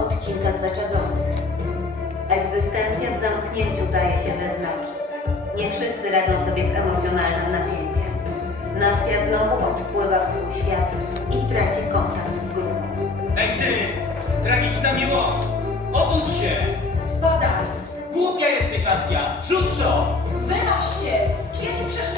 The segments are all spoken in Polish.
odcinkach zaczadzonych. Egzystencja w zamknięciu daje się we znaki. Nie wszyscy radzą sobie z emocjonalnym napięciem. Nastia znowu odpływa w swój świat i traci kontakt z grupą. Ej ty! Tragiczna miłość! Obudź się! Spadaj! Głupia jesteś, Nastia! Rzuć to! Wynoś się! Czy ja ci przeszkodzę?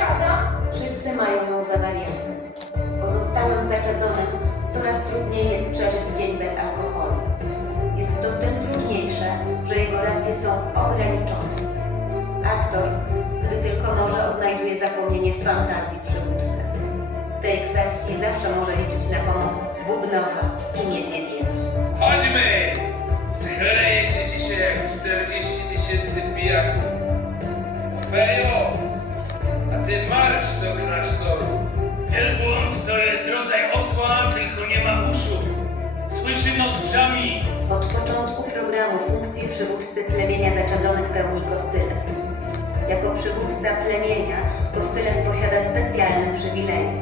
Fantazji przywódcę. W tej kwestii zawsze może liczyć na pomoc Bubnowa i Niedźwiedziewa. Chodźmy! Schleje się dzisiaj jak 40 tysięcy pijaków. Ofelio, a ty marsz do klasztoru. Wielbłąd to jest rodzaj osła, tylko nie ma uszu. Słyszy nozdrzami. Od początku programu funkcję przywódcy plemienia zaczadzonych pełni Kostylew. Jako przywódca plemienia specjalne przywileje.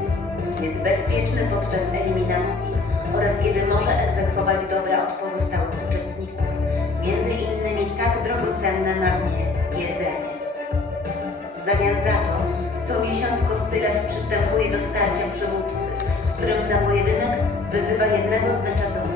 Jest bezpieczny podczas eliminacji oraz kiedy może egzekwować dobra od pozostałych uczestników. Między innymi tak drogocenne na dnie jedzenie. W zamian za to co miesiąc Kostylew przystępuje do starcia przywódcy, w którym na pojedynek wyzywa jednego z zaczadzonych.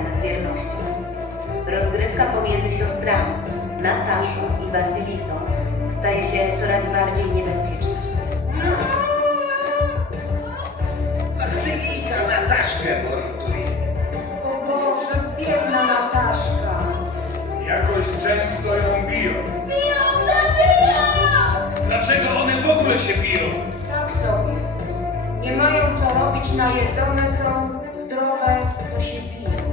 Problemy z wiernością. Rozgrywka pomiędzy siostrami, Nataszą i Wasylisą, staje się coraz bardziej niebezpieczna. Wasylisa Nataszkę morduje. O Boże, biedna Nataszka! Jakoś często ją biją. Dlaczego one w ogóle się biją? Tak sobie. Nie mają co robić, najedzone są, zdrowe, to się biją.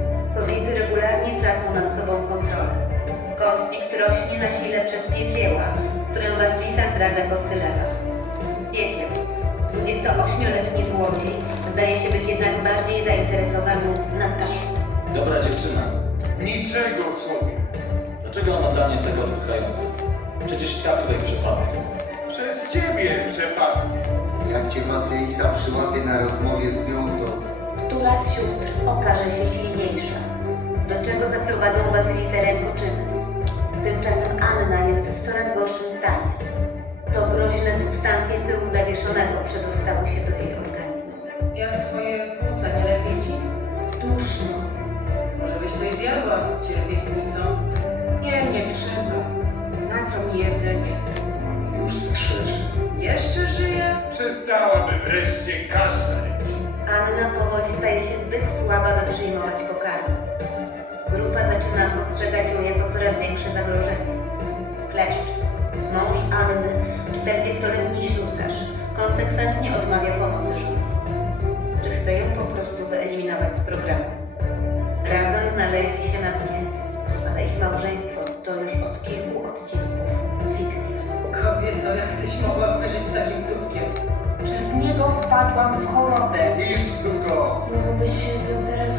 Rośnie na sile przez piekieła, z którym Wasylisa zdradza Kostylewa. Piekieł, 28-letni złodziej, zdaje się być jednak bardziej zainteresowany Nataszą. Dobra dziewczyna. Niczego sobie. Dlaczego ona dla mnie jest taka odpychająca? Przecież i tak tutaj przepadnie. Przez ciebie przepadnie. Jak cię Wasylisa przyłapie na rozmowie z nią, to Która z sióstr okaże się silniejsza? Przedostały się do jej organizmu. Jak twoje płuca, nie lepiej ci? Duszno. Może byś coś zjadła, cierpiętnico? Nie, nie trzeba. Na co mi jedzenie? już skrzeczy. Jeszcze żyje? Przestałaby wreszcie kaszleć. Anna powoli staje się zbyt słaba, by przyjmować pokarmy. Grupa zaczyna postrzegać ją jako coraz większe zagrożenie. Kleszcz, mąż Anny, 40-letni ślusarz, konsekwentnie odmawia pomocy żonie. Czy chce ją po prostu wyeliminować z programu? Razem znaleźli się na dnie, ale ich małżeństwo to już od kilku odcinków fikcja. Kobieto, jak tyś mogła wyżyć z takim dupkiem? Przez niego wpadłam w chorobę. Milcz, suko! Mógłbyś się z nią teraz.